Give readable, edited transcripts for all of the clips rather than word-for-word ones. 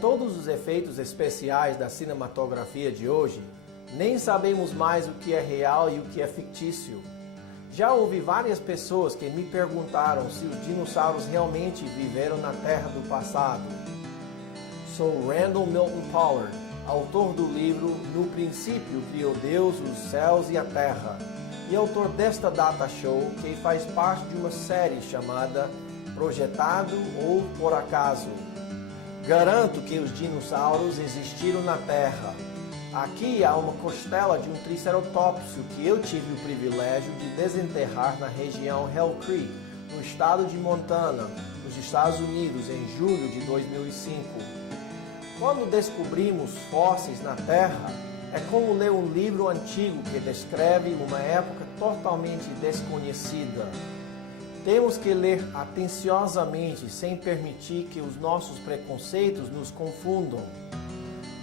todos os efeitos especiais da cinematografia de hoje, nem sabemos mais o que é real e o que é fictício. Já ouvi várias pessoas que me perguntaram se os dinossauros realmente viveram na Terra do passado. Sou Randall Milton Pollard, autor do livro No Princípio Criou Deus os Céus e a Terra, e autor desta data show que faz parte de uma série chamada Projetado ou Por Acaso. Garanto que os dinossauros existiram na Terra. Aqui há uma costela de um triceratopsio que eu tive o privilégio de desenterrar na região Hell Creek, no estado de Montana, nos Estados Unidos, em julho de 2005. Quando descobrimos fósseis na Terra, é como ler um livro antigo que descreve uma época totalmente desconhecida. Temos que ler atenciosamente, sem permitir que os nossos preconceitos nos confundam.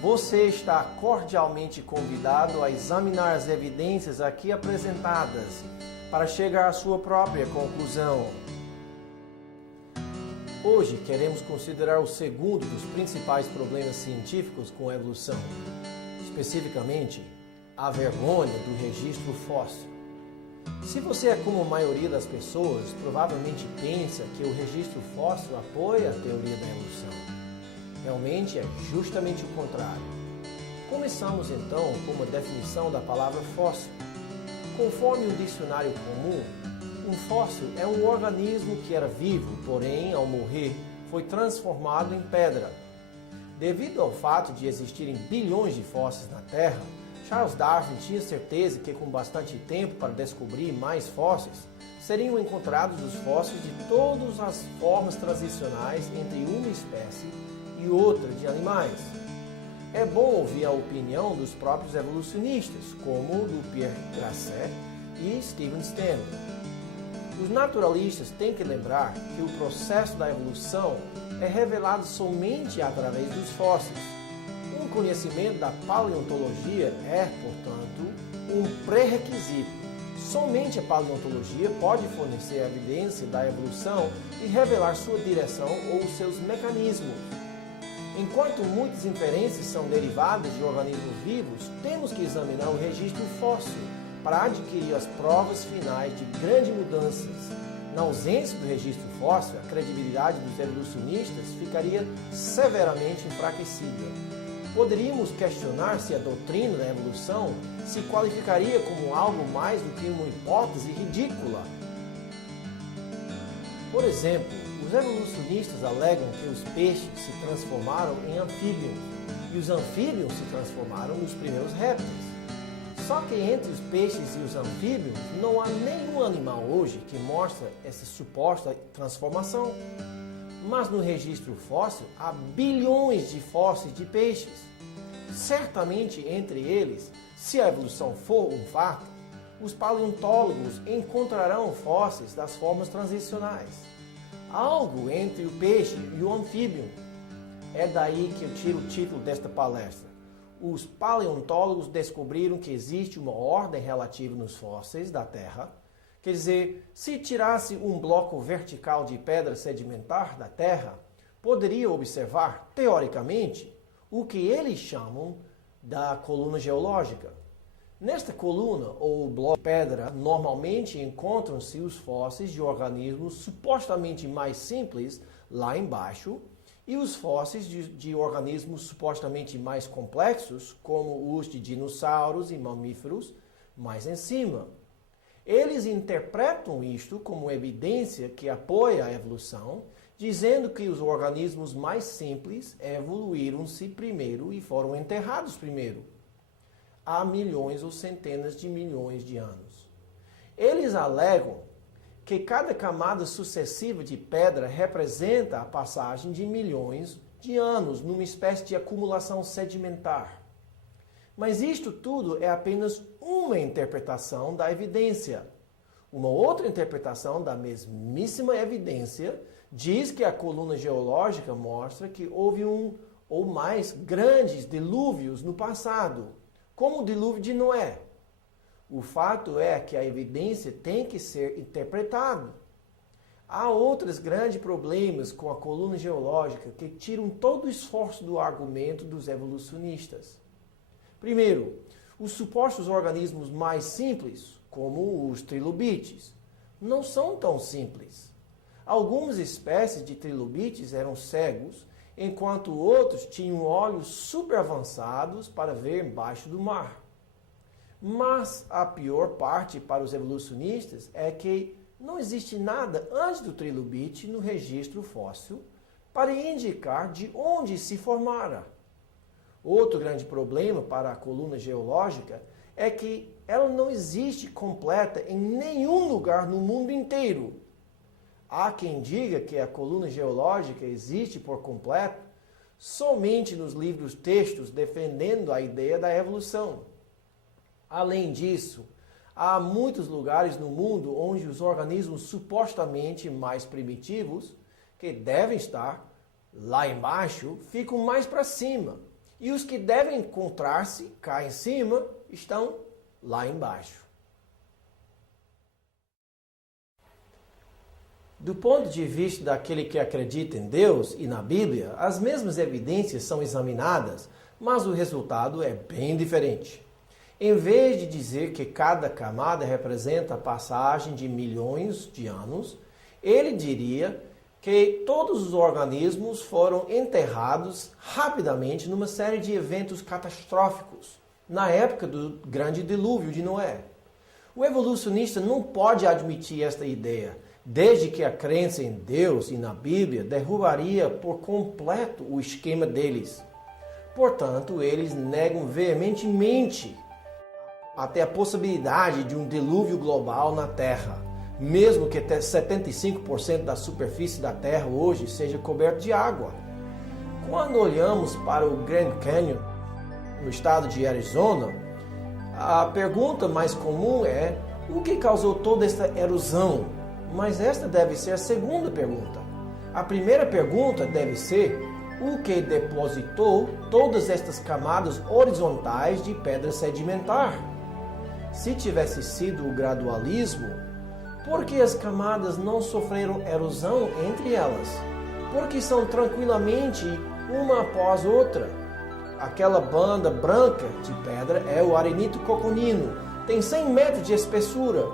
Você está cordialmente convidado a examinar as evidências aqui apresentadas para chegar à sua própria conclusão. Hoje queremos considerar o segundo dos principais problemas científicos com a evolução, especificamente a vergonha do registro fóssil. Se você é como a maioria das pessoas, provavelmente pensa que o registro fóssil apoia a teoria da evolução. Realmente é justamente o contrário. Começamos então com uma definição da palavra fóssil. Conforme o dicionário comum, um fóssil é um organismo que era vivo, porém, ao morrer, foi transformado em pedra. Devido ao fato de existirem bilhões de fósseis na Terra, Charles Darwin tinha certeza que com bastante tempo para descobrir mais fósseis, seriam encontrados os fósseis de todas as formas transicionais entre uma espécie e outra de animais. É bom ouvir a opinião dos próprios evolucionistas, como do Pierre Grasset e Steven Stanley. Os naturalistas têm que lembrar que o processo da evolução é revelado somente através dos fósseis. Um conhecimento da paleontologia é, portanto, um pré-requisito. Somente a paleontologia pode fornecer a evidência da evolução e revelar sua direção ou seus mecanismos. Enquanto muitas inferências são derivadas de organismos vivos, temos que examinar o registro fóssil para adquirir as provas finais de grandes mudanças. Na ausência do registro fóssil, a credibilidade dos evolucionistas ficaria severamente enfraquecida. Poderíamos questionar se a doutrina da evolução se qualificaria como algo mais do que uma hipótese ridícula. Por exemplo, os evolucionistas alegam que os peixes se transformaram em anfíbios e os anfíbios se transformaram nos primeiros répteis. Só que entre os peixes e os anfíbios não há nenhum animal hoje que mostra essa suposta transformação. Mas no registro fóssil há bilhões de fósseis de peixes. Certamente entre eles, se a evolução for um fato, os paleontólogos encontrarão fósseis das formas transicionais. Algo entre o peixe e o anfíbio. É daí que eu tiro o título desta palestra. Os paleontólogos descobriram que existe uma ordem relativa nos fósseis da Terra. Quer dizer, se tirasse um bloco vertical de pedra sedimentar da Terra, poderia observar, teoricamente, o que eles chamam da coluna geológica. Nesta coluna, ou bloco de pedra, normalmente encontram-se os fósseis de organismos supostamente mais simples lá embaixo e os fósseis de organismos supostamente mais complexos, como os de dinossauros e mamíferos, mais em cima. Eles interpretam isto como evidência que apoia a evolução, dizendo que os organismos mais simples evoluíram-se primeiro e foram enterrados primeiro, há milhões ou centenas de milhões de anos. Eles alegam que cada camada sucessiva de pedra representa a passagem de milhões de anos numa espécie de acumulação sedimentar. Mas isto tudo é apenas uma interpretação da evidência. Uma outra interpretação da mesmíssima evidência diz que a coluna geológica mostra que houve um ou mais grandes dilúvios no passado, como o dilúvio de Noé. O fato é que a evidência tem que ser interpretada. Há outros grandes problemas com a coluna geológica que tiram todo o esforço do argumento dos evolucionistas. Primeiro, os supostos organismos mais simples, como os trilobites, não são tão simples. Algumas espécies de trilobites eram cegos, enquanto outros tinham olhos super avançados para ver embaixo do mar. Mas a pior parte para os evolucionistas é que não existe nada antes do trilobite no registro fóssil para indicar de onde se formara. Outro grande problema para a coluna geológica é que ela não existe completa em nenhum lugar no mundo inteiro. Há quem diga que a coluna geológica existe por completo somente nos livros textos defendendo a ideia da evolução. Além disso, há muitos lugares no mundo onde os organismos supostamente mais primitivos, que devem estar lá embaixo, ficam mais para cima. E os que devem encontrar-se cá em cima estão lá embaixo. Do ponto de vista daquele que acredita em Deus e na Bíblia, as mesmas evidências são examinadas, mas o resultado é bem diferente. Em vez de dizer que cada camada representa a passagem de milhões de anos, ele diria que todos os organismos foram enterrados rapidamente numa série de eventos catastróficos, na época do grande dilúvio de Noé. O evolucionista não pode admitir esta ideia, desde que a crença em Deus e na Bíblia derrubaria por completo o esquema deles. Portanto, eles negam veementemente até a possibilidade de um dilúvio global na Terra, mesmo que até 75% da superfície da Terra hoje seja coberta de água. Quando olhamos para o Grand Canyon, no estado de Arizona, a pergunta mais comum é: o que causou toda esta erosão? Mas esta deve ser a segunda pergunta. A primeira pergunta deve ser: o que depositou todas estas camadas horizontais de pedra sedimentar? Se tivesse sido o gradualismo, por que as camadas não sofreram erosão entre elas? Porque são tranquilamente uma após outra. Aquela banda branca de pedra é o arenito coconino. Tem 100 metros de espessura.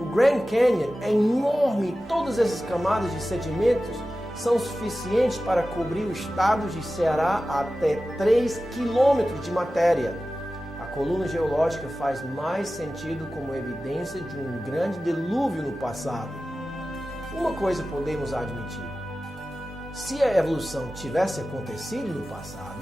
O Grand Canyon é enorme e todas essas camadas de sedimentos são suficientes para cobrir o estado de Ceará até 3 quilômetros de matéria. A coluna geológica faz mais sentido como evidência de um grande dilúvio no passado. Uma coisa podemos admitir: se a evolução tivesse acontecido no passado,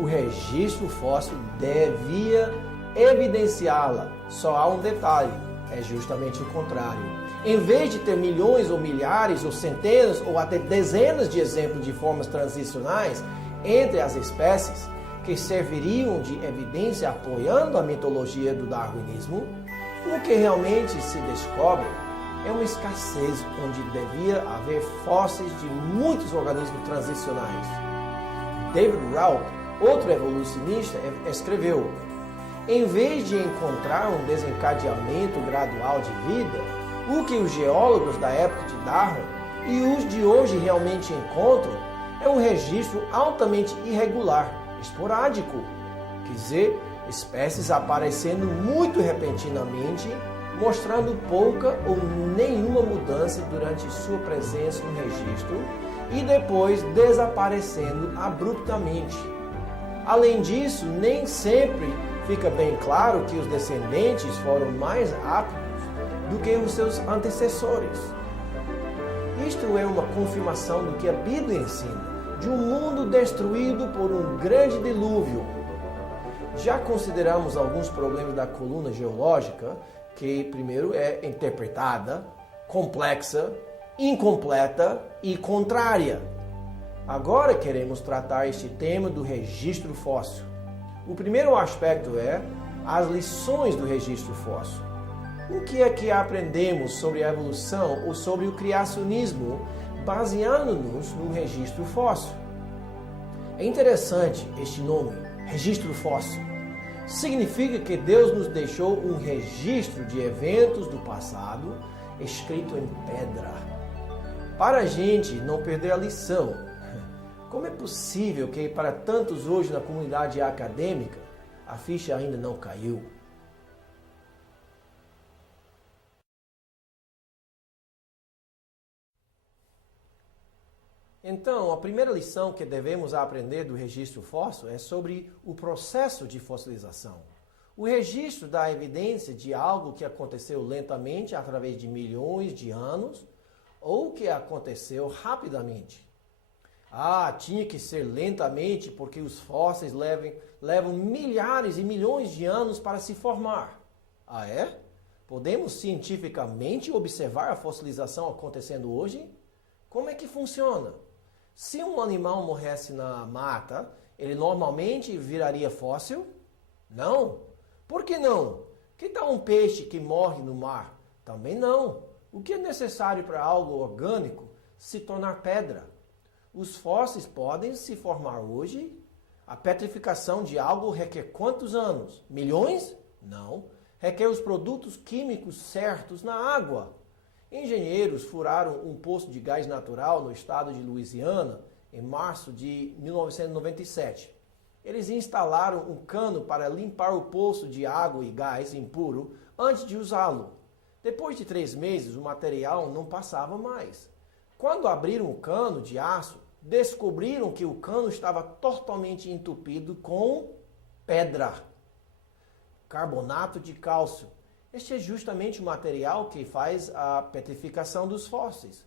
o registro fóssil devia evidenciá-la. Só há um detalhe: é justamente o contrário. Em vez de ter milhões ou milhares ou centenas ou até dezenas de exemplos de formas transicionais entre as espécies, que serviriam de evidência apoiando a mitologia do darwinismo, o que realmente se descobre é uma escassez onde devia haver fósseis de muitos organismos transicionais. David Rauch, outro evolucionista, escreveu: em vez de encontrar um desencadeamento gradual de vida, o que os geólogos da época de Darwin e os de hoje realmente encontram é um registro altamente irregular, esporádico, quer dizer, espécies aparecendo muito repentinamente, mostrando pouca ou nenhuma mudança durante sua presença no registro e depois desaparecendo abruptamente. Além disso, nem sempre fica bem claro que os descendentes foram mais aptos do que os seus antecessores. Isto é uma confirmação do que a Bíblia ensina, de um mundo destruído por um grande dilúvio. Já consideramos alguns problemas da coluna geológica, que primeiro é interpretada, complexa, incompleta e contrária. Agora queremos tratar este tema do registro fóssil. O primeiro aspecto é as lições do registro fóssil. O que é que aprendemos sobre a evolução ou sobre o criacionismo baseando-nos no registro fóssil? É interessante este nome, registro fóssil. Significa que Deus nos deixou um registro de eventos do passado escrito em pedra. Para a gente não perder a lição, como é possível que para tantos hoje na comunidade acadêmica a ficha ainda não caiu? Então, a primeira lição que devemos aprender do registro fóssil é sobre o processo de fossilização. O registro dá evidência de algo que aconteceu lentamente através de milhões de anos ou que aconteceu rapidamente. Tinha que ser lentamente porque os fósseis levam milhares e milhões de anos para se formar. É? Podemos cientificamente observar a fossilização acontecendo hoje? Como é que funciona? Se um animal morresse na mata, ele normalmente viraria fóssil? Não. Por que não? Que tal um peixe que morre no mar? Também não. O que é necessário para algo orgânico se tornar pedra? Os fósseis podem se formar hoje? A petrificação de algo requer quantos anos? Milhões? Não. Requer os produtos químicos certos na água. Engenheiros furaram um poço de gás natural no estado de Louisiana em março de 1997. Eles instalaram um cano para limpar o poço de água e gás impuro antes de usá-lo. Depois de 3 meses, o material não passava mais. Quando abriram o cano de aço, descobriram que o cano estava totalmente entupido com pedra, carbonato de cálcio. Este é justamente o material que faz a petrificação dos fósseis.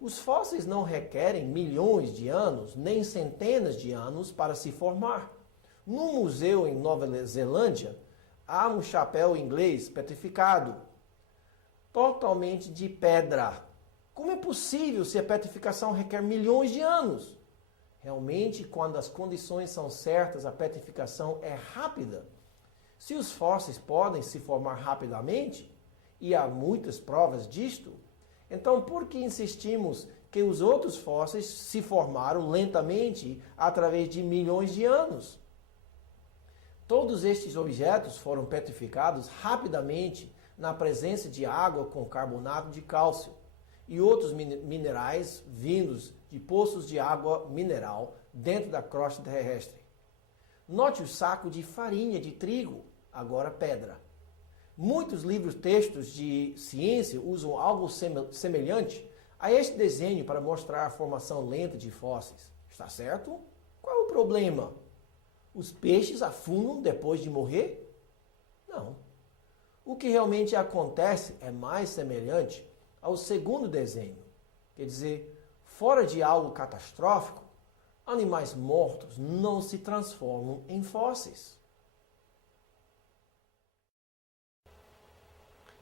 Os fósseis não requerem milhões de anos, nem centenas de anos para se formar. No museu em Nova Zelândia, há um chapéu inglês petrificado, totalmente de pedra. Como é possível se a petrificação requer milhões de anos? Realmente, quando as condições são certas, a petrificação é rápida. Se os fósseis podem se formar rapidamente, e há muitas provas disto, então por que insistimos que os outros fósseis se formaram lentamente através de milhões de anos? Todos estes objetos foram petrificados rapidamente na presença de água com carbonato de cálcio e outros minerais vindos de poços de água mineral dentro da crosta terrestre. Note o saco de farinha de trigo, agora pedra. Muitos livros-textos de ciência usam algo semelhante a este desenho para mostrar a formação lenta de fósseis. Está certo? Qual é o problema? Os peixes afundam depois de morrer? Não. O que realmente acontece é mais semelhante ao segundo desenho. Quer dizer, fora de algo catastrófico, animais mortos não se transformam em fósseis.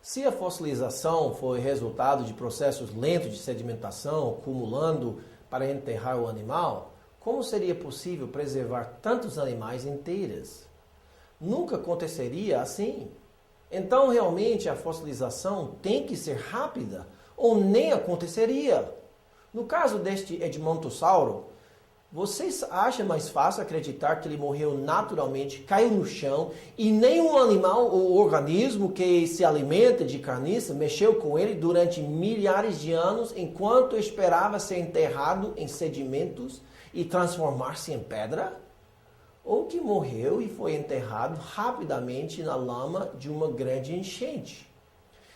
Se a fossilização foi resultado de processos lentos de sedimentação acumulando para enterrar o animal, como seria possível preservar tantos animais inteiros? Nunca aconteceria assim. Então, realmente, a fossilização tem que ser rápida ou nem aconteceria. No caso deste Edmontossauro, vocês acham mais fácil acreditar que ele morreu naturalmente, caiu no chão e nenhum animal ou organismo que se alimenta de carniça mexeu com ele durante milhares de anos enquanto esperava ser enterrado em sedimentos e transformar-se em pedra? Ou que morreu e foi enterrado rapidamente na lama de uma grande enchente?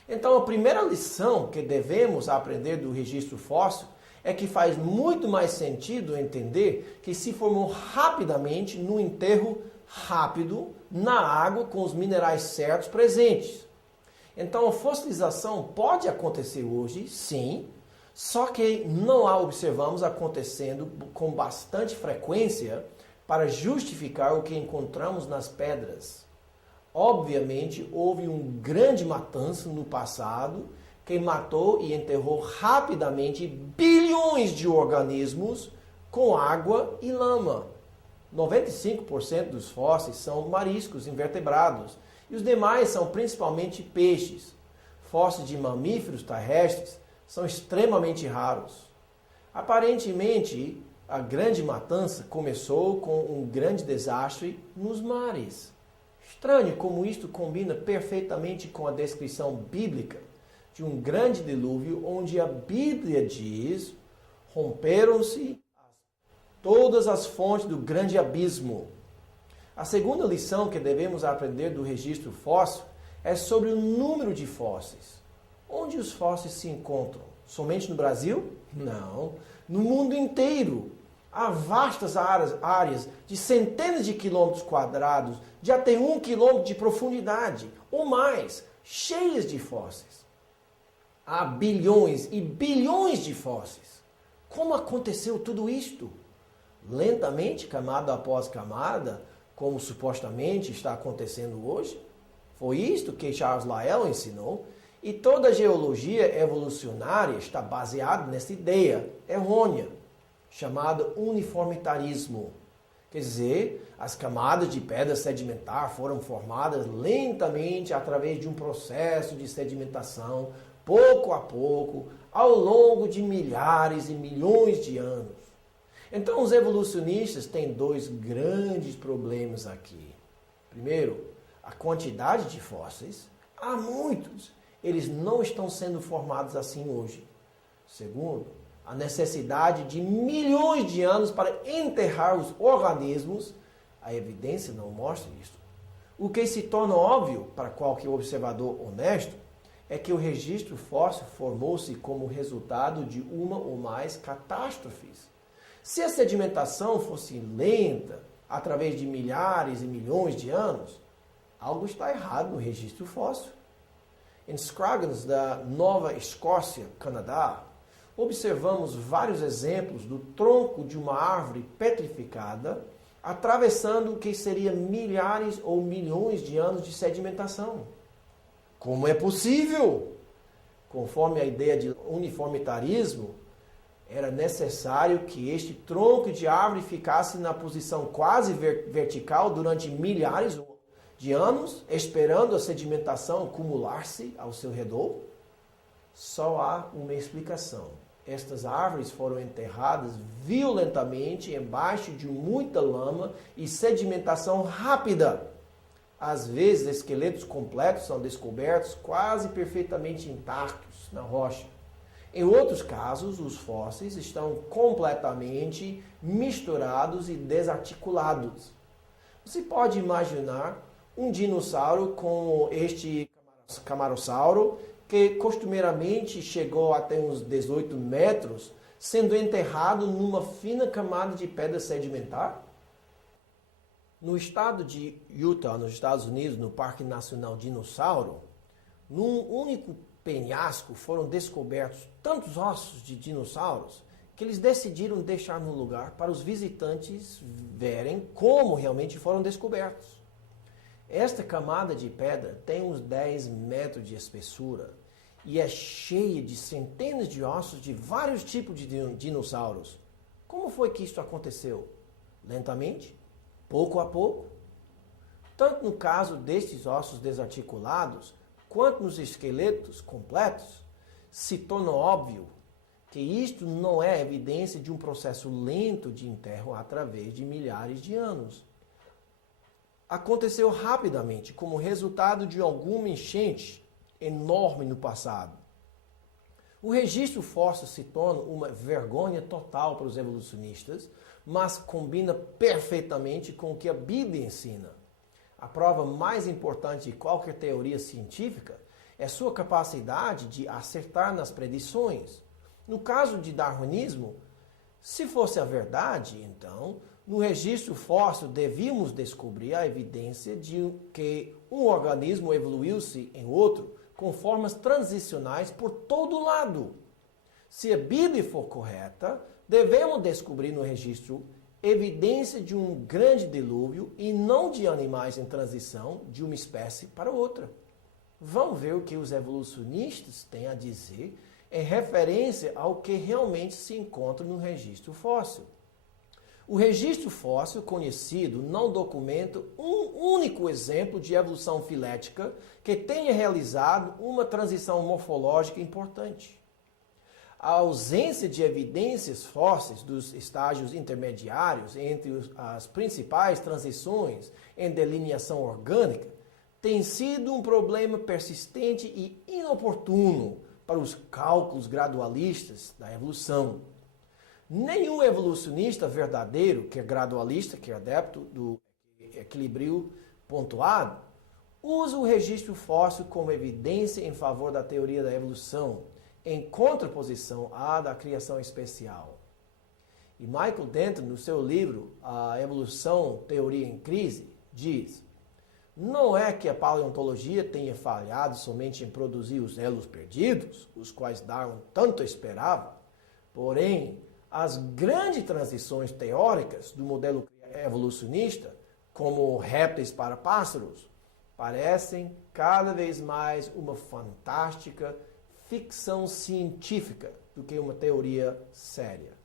Então, a primeira lição que devemos aprender do registro fóssil é que faz muito mais sentido entender que se formou rapidamente no enterro rápido, na água, com os minerais certos presentes. Então a fossilização pode acontecer hoje, sim, só que não a observamos acontecendo com bastante frequência para justificar o que encontramos nas pedras. Obviamente, houve um grande matança no passado que matou e enterrou rapidamente bilhões de organismos com água e lama. 95% dos fósseis são mariscos invertebrados e os demais são principalmente peixes. Fósseis de mamíferos terrestres são extremamente raros. Aparentemente, a grande matança começou com um grande desastre nos mares. Estranho como isto combina perfeitamente com a descrição bíblica de um grande dilúvio, onde a Bíblia diz: romperam-se todas as fontes do grande abismo. A segunda lição que devemos aprender do registro fóssil é sobre o número de fósseis. Onde os fósseis se encontram? Somente no Brasil? Não. No mundo inteiro. Há vastas áreas de centenas de quilômetros quadrados, de até 1 quilômetro de profundidade, ou mais, cheias de fósseis. Há bilhões e bilhões de fósseis. Como aconteceu tudo isto? Lentamente, camada após camada, como supostamente está acontecendo hoje? Foi isto que Charles Lyell ensinou, e toda a geologia evolucionária está baseada nessa ideia errônea, chamada uniformitarismo. Quer dizer, as camadas de pedra sedimentar foram formadas lentamente através de um processo de sedimentação, pouco a pouco, ao longo de milhares e milhões de anos. Então, os evolucionistas têm dois grandes problemas aqui. Primeiro, a quantidade de fósseis. Há muitos. Eles não estão sendo formados assim hoje. Segundo, a necessidade de milhões de anos para enterrar os organismos. A evidência não mostra isso. O que se torna óbvio para qualquer observador honesto é que o registro fóssil formou-se como resultado de uma ou mais catástrofes. Se a sedimentação fosse lenta, através de milhares e milhões de anos, algo está errado no registro fóssil. Em Scroggins, da Nova Escócia, Canadá, observamos vários exemplos do tronco de uma árvore petrificada atravessando o que seria milhares ou milhões de anos de sedimentação. Como é possível? Conforme a ideia de uniformitarismo, era necessário que este tronco de árvore ficasse na posição quase vertical durante milhares de anos, esperando a sedimentação acumular-se ao seu redor? Só há uma explicação. Estas árvores foram enterradas violentamente embaixo de muita lama e sedimentação rápida. Às vezes, esqueletos completos são descobertos quase perfeitamente intactos na rocha. Em outros casos, os fósseis estão completamente misturados e desarticulados. Você pode imaginar um dinossauro como este camarossauro, que costumeiramente chegou até uns 18 metros, sendo enterrado numa fina camada de pedra sedimentar? No estado de Utah, nos Estados Unidos, no Parque Nacional Dinossauro, num único penhasco foram descobertos tantos ossos de dinossauros que eles decidiram deixar no lugar para os visitantes verem como realmente foram descobertos. Esta camada de pedra tem uns 10 metros de espessura e é cheia de centenas de ossos de vários tipos de dinossauros. Como foi que isso aconteceu? Lentamente? Pouco a pouco? Tanto no caso destes ossos desarticulados, quanto nos esqueletos completos, se torna óbvio que isto não é evidência de um processo lento de enterro através de milhares de anos. Aconteceu rapidamente, como resultado de alguma enchente enorme no passado. O registro fóssil se torna uma vergonha total para os evolucionistas, mas combina perfeitamente com o que a Bíblia ensina. A prova mais importante de qualquer teoria científica é sua capacidade de acertar nas predições. No caso de darwinismo, se fosse a verdade, então, no registro fóssil devíamos descobrir a evidência de que um organismo evoluiu-se em outro com formas transicionais por todo lado. Se a Bíblia for correta, devemos descobrir no registro evidência de um grande dilúvio e não de animais em transição de uma espécie para outra. Vamos ver o que os evolucionistas têm a dizer em referência ao que realmente se encontra no registro fóssil. O registro fóssil conhecido não documenta um único exemplo de evolução filética que tenha realizado uma transição morfológica importante. A ausência de evidências fósseis dos estágios intermediários entre as principais transições em delineação orgânica tem sido um problema persistente e inoportuno para os cálculos gradualistas da evolução. Nenhum evolucionista verdadeiro, quer gradualista, quer adepto do equilíbrio pontuado, usa o registro fóssil como evidência em favor da teoria da evolução, em contraposição à da criação especial. E Michael Denton, no seu livro A Evolução, Teoria em Crise, diz: não é que a paleontologia tenha falhado somente em produzir os elos perdidos, os quais Darwin tanto esperava, porém, as grandes transições teóricas do modelo evolucionista, como répteis para pássaros, parecem cada vez mais uma fantástica ficção científica do que uma teoria séria.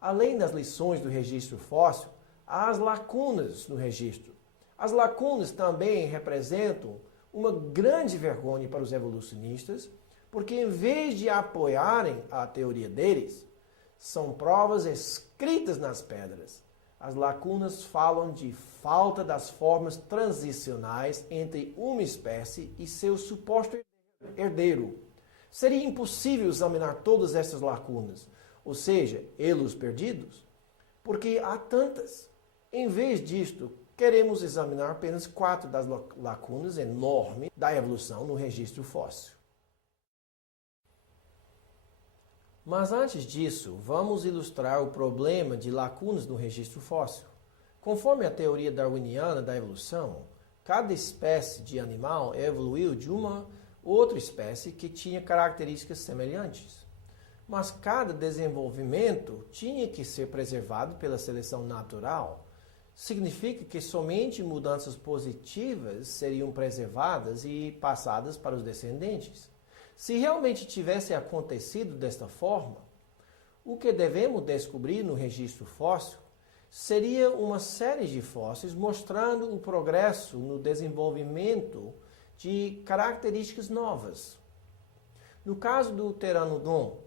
Além das lições do registro fóssil, há as lacunas no registro. As lacunas também representam uma grande vergonha para os evolucionistas, porque em vez de apoiarem a teoria deles, são provas escritas nas pedras. As lacunas falam de falta das formas transicionais entre uma espécie e seu suposto herdeiro. Seria impossível examinar todas essas lacunas, ou seja, elos perdidos, porque há tantas. Em vez disto, queremos examinar apenas 4 das lacunas enormes da evolução no registro fóssil. Mas antes disso, vamos ilustrar o problema de lacunas no registro fóssil. Conforme a teoria darwiniana da evolução, cada espécie de animal evoluiu de uma outra espécie que tinha características semelhantes. Mas cada desenvolvimento tinha que ser preservado pela seleção natural. Significa que somente mudanças positivas seriam preservadas e passadas para os descendentes. Se realmente tivesse acontecido desta forma, o que devemos descobrir no registro fóssil seria uma série de fósseis mostrando o progresso no desenvolvimento de características novas. No caso do Pteranodon,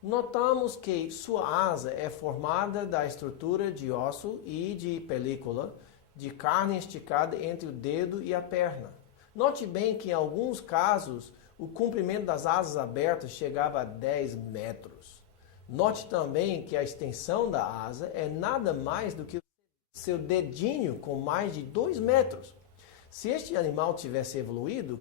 notamos que sua asa é formada da estrutura de osso e de película de carne esticada entre o dedo e a perna. Note bem que em alguns casos o comprimento das asas abertas chegava a 10 metros. Note também que a extensão da asa é nada mais do que seu dedinho com mais de 2 metros. Se este animal tivesse evoluído,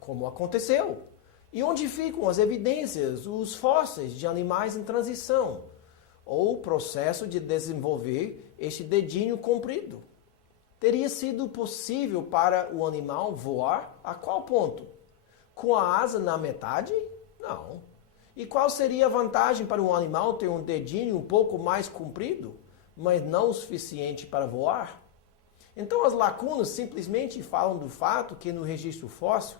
como aconteceu, e onde ficam as evidências, os fósseis de animais em transição, ou o processo de desenvolver este dedinho comprido? Teria sido possível para o animal voar a qual ponto? Com a asa na metade? Não. E qual seria a vantagem para um animal ter um dedinho um pouco mais comprido, mas não o suficiente para voar? Então as lacunas simplesmente falam do fato que no registro fóssil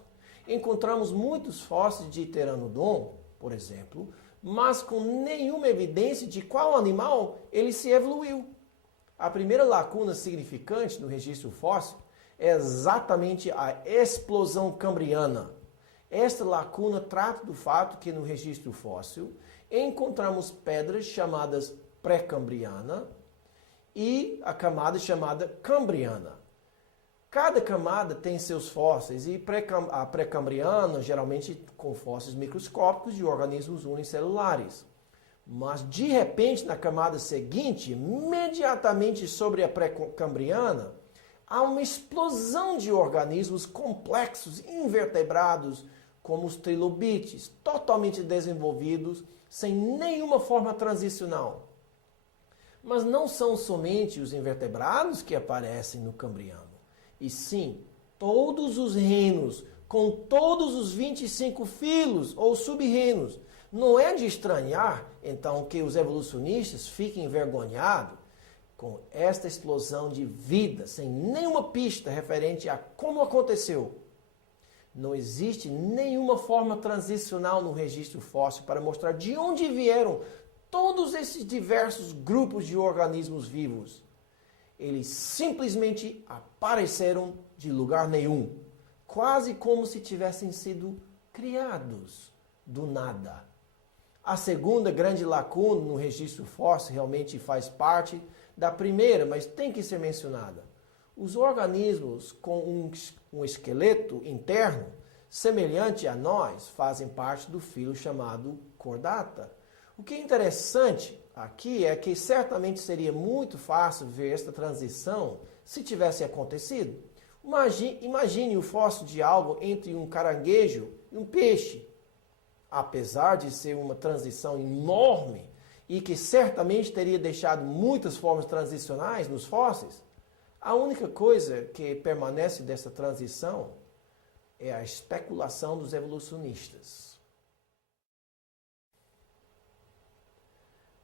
encontramos muitos fósseis de Pteranodon, por exemplo, mas com nenhuma evidência de qual animal ele se evoluiu. A primeira lacuna significante no registro fóssil é exatamente a explosão cambriana. Esta lacuna trata do fato que no registro fóssil encontramos pedras chamadas pré-cambriana e a camada chamada cambriana. Cada camada tem seus fósseis e a pré-cambriana geralmente com fósseis microscópicos de organismos unicelulares. Mas de repente na camada seguinte, imediatamente sobre a pré-cambriana, há uma explosão de organismos complexos, invertebrados, como os trilobites, totalmente desenvolvidos, sem nenhuma forma transicional. Mas não são somente os invertebrados que aparecem no Cambriano, e sim todos os reinos, com todos os 25 filos ou sub-reinos. Não é de estranhar, então, que os evolucionistas fiquem envergonhados com esta explosão de vida, sem nenhuma pista referente a como aconteceu. Não existe nenhuma forma transicional no registro fóssil para mostrar de onde vieram todos esses diversos grupos de organismos vivos. Eles simplesmente apareceram de lugar nenhum, quase como se tivessem sido criados do nada. A segunda grande lacuna no registro fóssil realmente faz parte da primeira, mas tem que ser mencionada. Os organismos com um esqueleto interno semelhante a nós fazem parte do filo chamado Chordata. O que é interessante aqui é que certamente seria muito fácil ver esta transição se tivesse acontecido. Imagine o fóssil de algo entre um caranguejo e um peixe. Apesar de ser uma transição enorme e que certamente teria deixado muitas formas transicionais nos fósseis, a única coisa que permanece dessa transição é a especulação dos evolucionistas.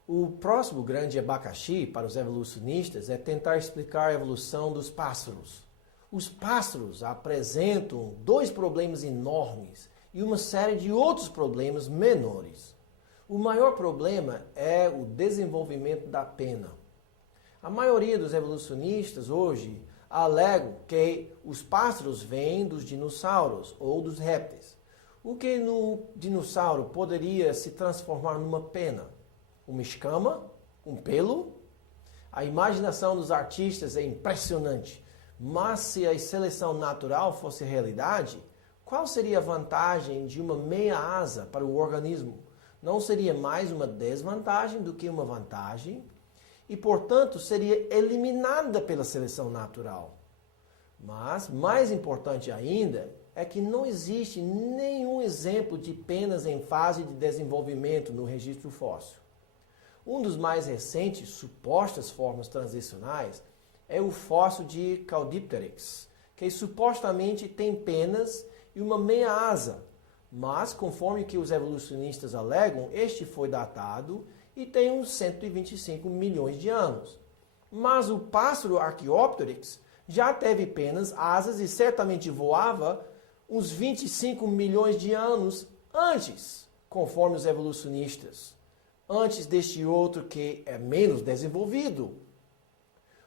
O próximo grande abacaxi para os evolucionistas é tentar explicar a evolução dos pássaros. Os pássaros apresentam dois problemas enormes e uma série de outros problemas menores. O maior problema é o desenvolvimento da pena. A maioria dos evolucionistas hoje alegam que os pássaros vêm dos dinossauros ou dos répteis. O que no dinossauro poderia se transformar numa pena? Uma escama? Um pelo? A imaginação dos artistas é impressionante, mas se a seleção natural fosse realidade, qual seria a vantagem de uma meia asa para o organismo? Não seria mais uma desvantagem do que uma vantagem? E, portanto, seria eliminada pela seleção natural. Mas, mais importante ainda, é que não existe nenhum exemplo de penas em fase de desenvolvimento no registro fóssil. Um dos mais recentes supostas formas transicionais é o fóssil de Caudipteryx, que supostamente tem penas e uma meia asa, mas conforme que os evolucionistas alegam, este foi datado e tem uns 125 milhões de anos. Mas o pássaro Archaeopteryx já teve penas, asas e certamente voava uns 25 milhões de anos antes, conforme os evolucionistas, antes deste outro que é menos desenvolvido.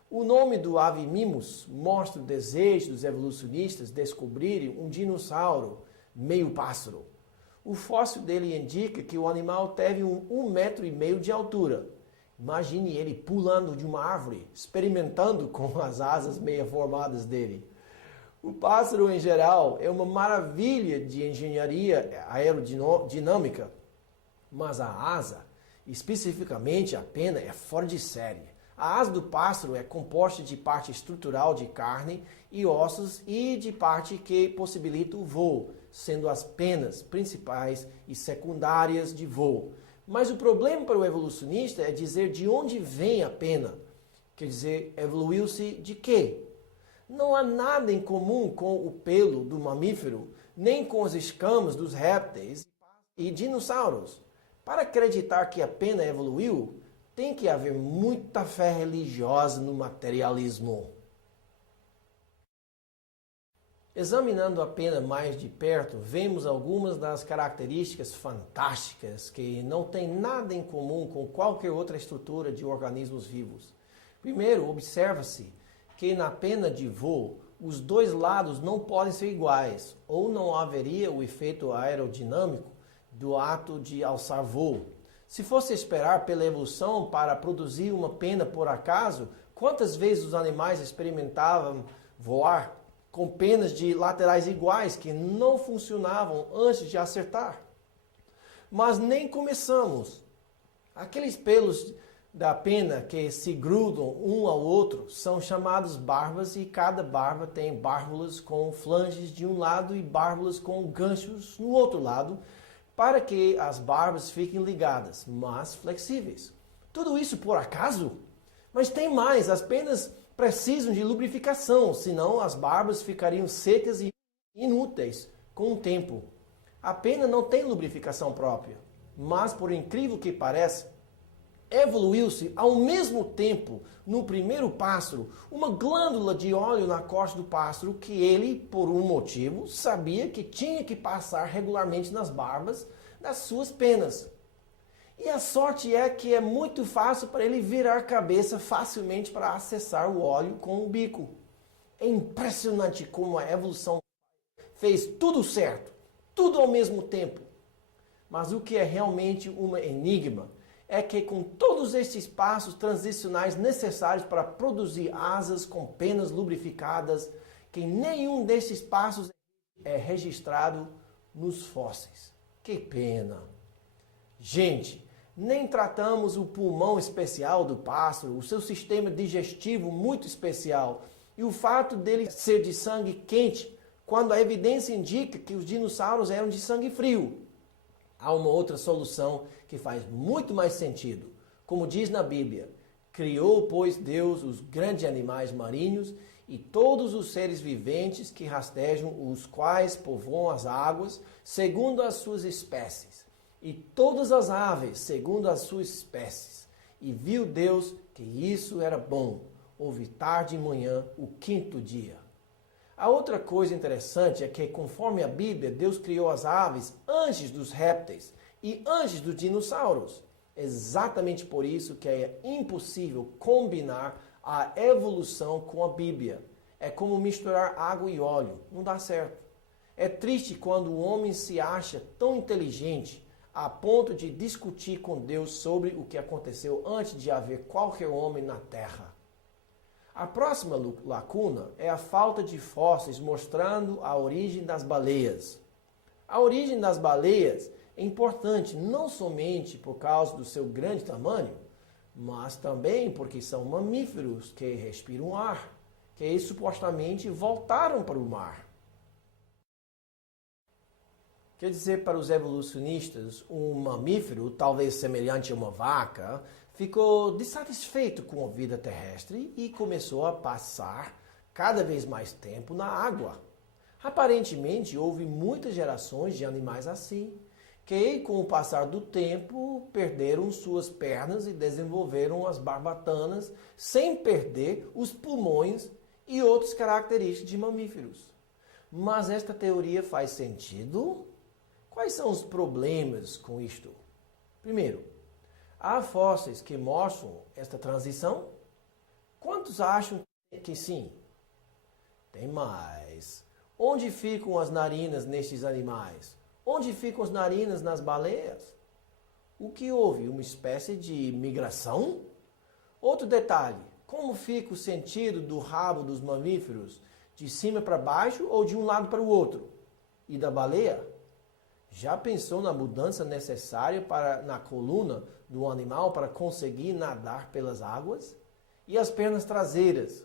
O nome do ave mimus mostra o desejo dos evolucionistas descobrirem um dinossauro meio pássaro. O fóssil dele indica que o animal teve 1,5 metro de altura. Imagine ele pulando de uma árvore, experimentando com as asas meio formadas dele. O pássaro, em geral, é uma maravilha de engenharia aerodinâmica, mas a asa, especificamente a pena, é fora de série. A asa do pássaro é composta de parte estrutural de carne e ossos e de parte que possibilita o voo, sendo as penas principais e secundárias de voo. Mas o problema para o evolucionista é dizer de onde vem a pena. Quer dizer, evoluiu-se de quê? Não há nada em comum com o pelo do mamífero, nem com as escamas dos répteis e dinossauros. Para acreditar que a pena evoluiu, tem que haver muita fé religiosa no materialismo. Examinando a pena mais de perto, vemos algumas das características fantásticas que não têm nada em comum com qualquer outra estrutura de organismos vivos. Primeiro, observa-se que na pena de voo, os dois lados não podem ser iguais, ou não haveria o efeito aerodinâmico do ato de alçar voo. Se fosse esperar pela evolução para produzir uma pena por acaso, quantas vezes os animais experimentavam voar com penas de laterais iguais que não funcionavam antes de acertar? Mas nem começamos. Aqueles pelos da pena que se grudam um ao outro são chamados barbas e cada barba tem bárbulas com flanges de um lado e bárbulas com ganchos no outro lado, para que as barbas fiquem ligadas, mas flexíveis. Tudo isso por acaso? Mas tem mais, as penas precisam de lubrificação, senão as barbas ficariam secas e inúteis com o tempo. A pena não tem lubrificação própria, mas por incrível que pareça, evoluiu-se ao mesmo tempo, no primeiro pássaro, uma glândula de óleo na costa do pássaro que ele, por um motivo, sabia que tinha que passar regularmente nas barbas das suas penas. E a sorte é que é muito fácil para ele virar cabeça facilmente para acessar o óleo com o bico. É impressionante como a evolução fez tudo certo, tudo ao mesmo tempo. Mas o que é realmente um enigma é que com todos estes passos transicionais necessários para produzir asas com penas lubrificadas, que nenhum destes passos é registrado nos fósseis. Que pena! Gente, nem tratamos o pulmão especial do pássaro, o seu sistema digestivo muito especial e o fato dele ser de sangue quente, quando a evidência indica que os dinossauros eram de sangue frio. Há uma outra solução que faz muito mais sentido. Como diz na Bíblia, criou, pois, Deus os grandes animais marinhos e todos os seres viventes que rastejam, os quais povoam as águas, segundo as suas espécies, e todas as aves, segundo as suas espécies. E viu Deus que isso era bom. Houve tarde e manhã, o quinto dia. A outra coisa interessante é que, conforme a Bíblia, Deus criou as aves antes dos répteis e antes dos dinossauros. Exatamente por isso que é impossível combinar a evolução com a Bíblia. É como misturar água e óleo. Não dá certo. É triste quando o homem se acha tão inteligente a ponto de discutir com Deus sobre o que aconteceu antes de haver qualquer homem na Terra. A próxima lacuna é a falta de fósseis mostrando a origem das baleias. A origem das baleias é importante não somente por causa do seu grande tamanho, mas também porque são mamíferos que respiram ar, que supostamente voltaram para o mar. Quer dizer, para os evolucionistas, um mamífero, talvez semelhante a uma vaca, ficou dissatisfeito com a vida terrestre e começou a passar cada vez mais tempo na água. Aparentemente, houve muitas gerações de animais assim, que com o passar do tempo perderam suas pernas e desenvolveram as barbatanas sem perder os pulmões e outras características de mamíferos. Mas esta teoria faz sentido? Quais são os problemas com isto? Primeiro, há fósseis que mostram esta transição? Quantos acham que sim? Tem mais. Onde ficam as narinas nestes animais? Onde ficam as narinas nas baleias? O que houve? Uma espécie de migração? Outro detalhe, como fica o sentido do rabo dos mamíferos? De cima para baixo ou de um lado para o outro? E da baleia? Já pensou na mudança necessária na coluna do animal para conseguir nadar pelas águas? E as pernas traseiras?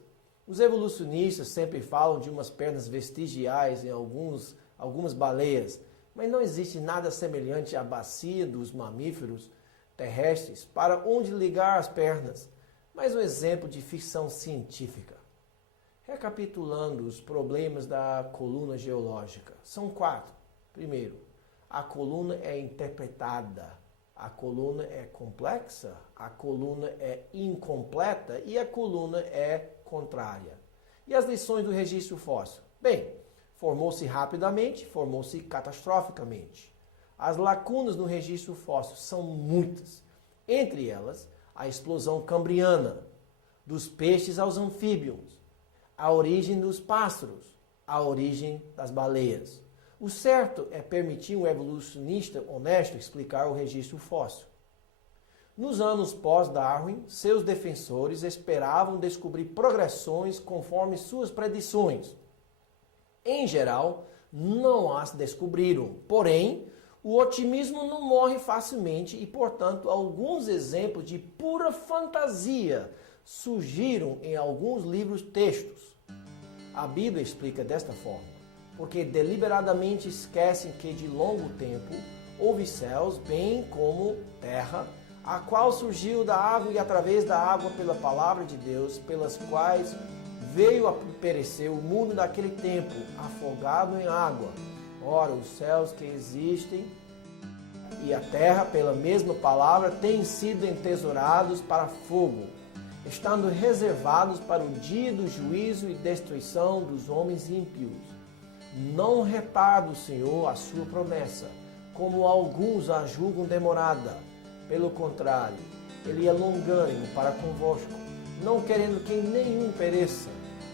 Os evolucionistas sempre falam de umas pernas vestigiais em algumas baleias, mas não existe nada semelhante à bacia dos mamíferos terrestres para onde ligar as pernas. Mais um exemplo de ficção científica. Recapitulando os problemas da coluna geológica. São 4. Primeiro, a coluna é interpretada, a coluna é complexa, a coluna é incompleta e a coluna é contrária. E as lições do registro fóssil? Bem, formou-se rapidamente, formou-se catastroficamente. As lacunas no registro fóssil são muitas. Entre elas, a explosão cambriana, dos peixes aos anfíbios, a origem dos pássaros, a origem das baleias. O certo é permitir um evolucionista honesto explicar o registro fóssil. Nos anos pós-Darwin, seus defensores esperavam descobrir progressões conforme suas predições. Em geral, não as descobriram. Porém, o otimismo não morre facilmente e, portanto, alguns exemplos de pura fantasia surgiram em alguns livros-textos. A Bíblia explica desta forma: porque deliberadamente esquecem que de longo tempo houve céus, bem como terra, a qual surgiu da água e através da água pela palavra de Deus, pelas quais veio a perecer o mundo naquele tempo, afogado em água. Ora, os céus que existem e a terra, pela mesma palavra, têm sido entesourados para fogo, estando reservados para o dia do juízo e destruição dos homens ímpios. Não retarda o Senhor a sua promessa, como alguns a julgam demorada. Pelo contrário, Ele é longânimo para convosco, não querendo que nenhum pereça,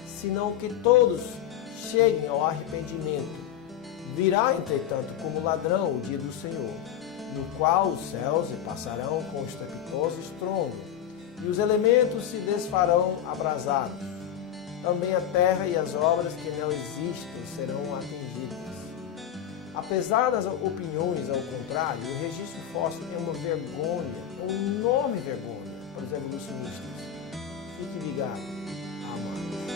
senão que todos cheguem ao arrependimento. Virá, entretanto, como ladrão o dia do Senhor, no qual os céus se passarão com estrepitoso estrondo, e os elementos se desfarão abrasados. Também a terra e as obras que nela existem serão atingidas. Apesar das opiniões ao contrário, o registro fóssil é uma vergonha, uma enorme vergonha para os evolucionistas. Fique ligado. Amado.